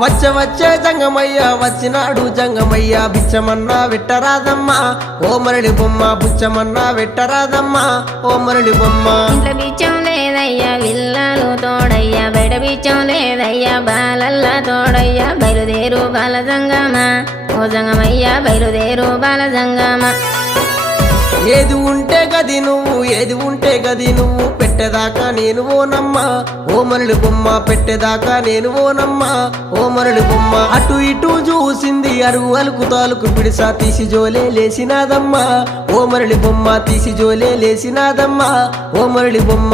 వచ్చే జంగమయ్య వచ్చినాడు జంగమయ్య బిచ్చమన్నా వెట్టరాదమ్మా ఓ మరడి బొమ్మ బుచ్చమన్నా వెట్టరాదమ్మా ఓ మరడి బొమ్మ ఇంట్లో బిచ్చం లేదయ్యా విల్లాలు తోడయ్యా బయట బిచ్చం లేదయ్యా బాలల్లా తోడయ్యా బయలుదేరు బాల జంగమా ఓ జంగమయ్యా బయలుదేరు బాల జంగమా ఏది ఉంటే గది నువ్వు ఏది ఉంటే గది నువ్వు పెట్టేదాకా నేను ఓనమ్మా ఓ మరడి బొమ్మ పెట్టేదాకా నేను ఓనమ్మా ఓ మరడి బొమ్మ అటు ఇటు చూసింది అరుగు అలుకు తాలుకు పిడిసా తీసి జోలే లేసినాదమ్మా ఓ మరడి బొమ్మ తీసి జోలే లేసినాదమ్మా ఓ మరడి బొమ్మ